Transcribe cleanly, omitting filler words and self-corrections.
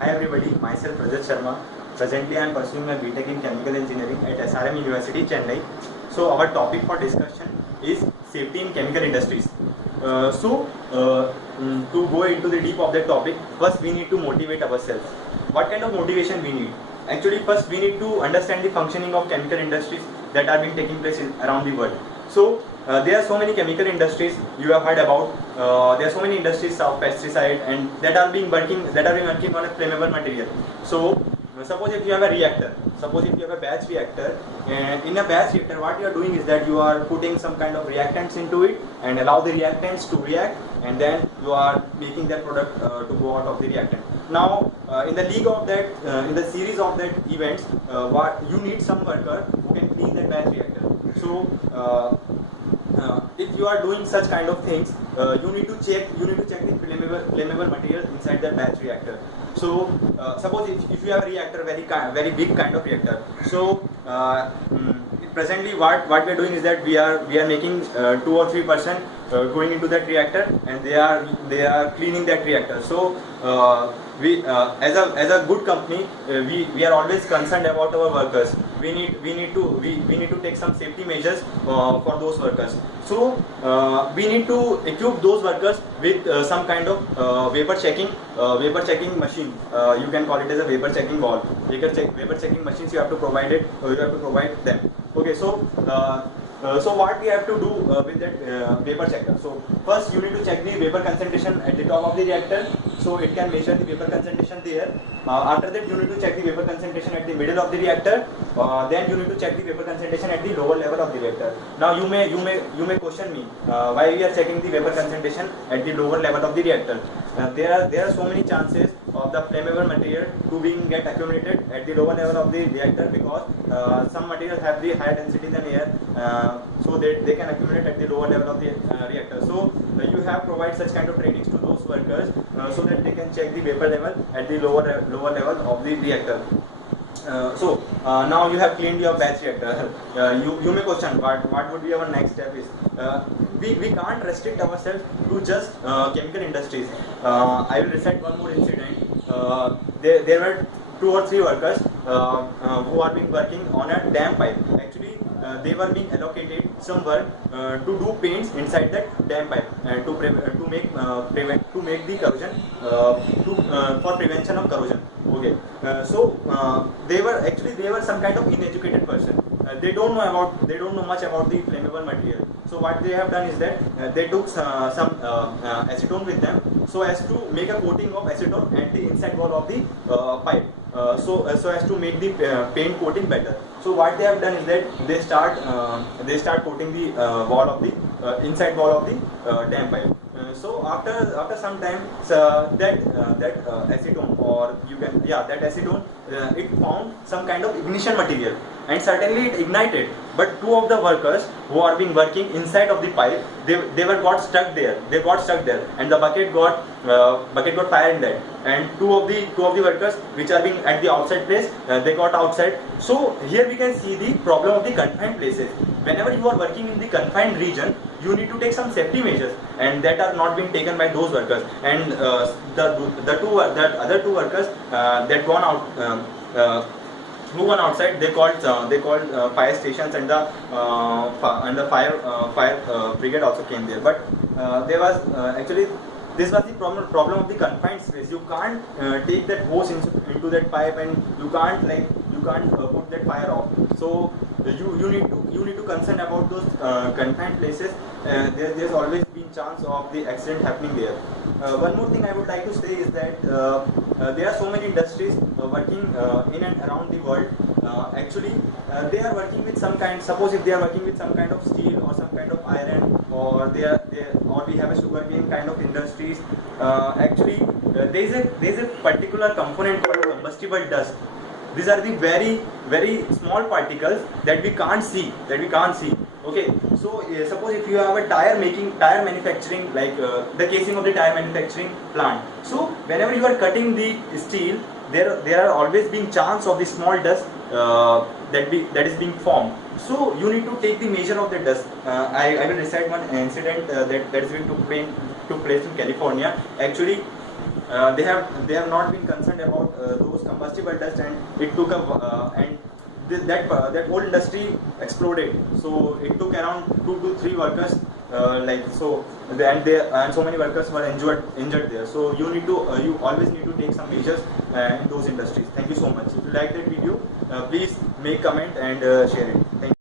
Hi everybody, myself Rajat Sharma. Presently I am pursuing my BTech in Chemical Engineering at SRM University, Chennai. So our topic for discussion is safety in chemical industries. To go into the deep of that topic, first we need to motivate ourselves. What kind of motivation we need? Actually, first we need to understand the functioning of chemical industries that are being taking place around the world. There are so many chemical industries you have heard about. There are so many industries of pesticide and that are being working on a flammable material. Suppose if you have a reactor, suppose if you have a batch reactor, and in a batch reactor, what you are doing is that you are putting some kind of reactants into it and allow the reactants to react, and then you are making that product to go out of the reactant. Now, in the league of that, in the series of that events, what you need some worker who can clean that batch reactor. If you are doing such kind of things, you need to check the flammable material inside the batch reactor. Suppose if you have a reactor, very big kind of reactor. Presently what we are doing is that we are making 2 or 3% going into that reactor, and they are cleaning that reactor. We as a good company, we are always concerned about our workers. We need to take some safety measures for those workers. We need to equip those workers with some kind of vapor checking machine. You can call it as a vapor checking valve. Vapor checking machines you have to provide them. Okay, so what we have to do with that vapor checker? So first you need to check the vapor concentration at the top of the reactor, so it can measure the vapor concentration there. After that you need to check the vapor concentration at the middle of the reactor. Then you need to check the vapor concentration at the lower level of the reactor. Now you may question me why we are checking the vapor concentration at the lower level of the reactor. There are so many chances of the flammable material to get accumulated at the lower level of the reactor, because some materials have the higher density than air, so they can accumulate at the lower level of the reactor. You have provide such kind of trainings to those workers so that they can check the vapor level at the lower level of the reactor. Now you have cleaned your batch reactor. You may question what would be our next step is. We can't restrict ourselves to just chemical industries. I will recite one more incident. There were 2 or 3 workers who are being working on a dam pipe. Actually, they were being allocated some work to do paints inside that dam pipe to make the corrosion for prevention of corrosion. Okay, they were some kind of uneducated person. They don't know much about the flammable material. So what they have done is that they took some acetone with them, so as to make a coating of acetone at the inside wall of the pipe, so as to make the paint coating better. So what they have done is that they start coating the wall of the inside wall of the dam pipe. So after some time, that acetone, or that acetone, it found some kind of ignition material, and certainly it ignited. But 2 of the workers who are being working inside of the pipe, they got stuck there. And the bucket got fire in that. And two of the workers which are being at the outside place, they got outside. So here we can see the problem of the confined places. Whenever you are working in the confined region, you need to take some safety measures, and that are not being taken by those workers. And the other 2 workers that gone out. Who went outside? They called fire stations, and the fire brigade also came there. But there was actually, this was the problem of the confined space. You can't take that hose into that pipe, and you can't put that fire off. So you need to concern about those confined places. There's always been chance of the accident happening there. One more thing I would like to say is that there are so many industries working in and around the world. Actually, they are working with some kind. Suppose if they are working with some kind of steel or some kind of iron, or we have a sugarcane kind of industries. Actually, there is a particular component called combustible dust. These are the very small particles that we can't see. Okay, so suppose if you have a tire manufacturing, like the casing of the tire manufacturing plant. So whenever you are cutting the steel, there are always being chance of the small dust that is being formed. So you need to take the measure of the dust. I will recite one incident that is going to took place in California. Actually, they have not been concerned about those combustible dust, and it took a and that whole industry exploded. So it took around 2 to 3 workers, and so many workers were injured there. So you always need to take some measures in those industries. Thank you so much. If you like that video, please make comment and share it. Thank you.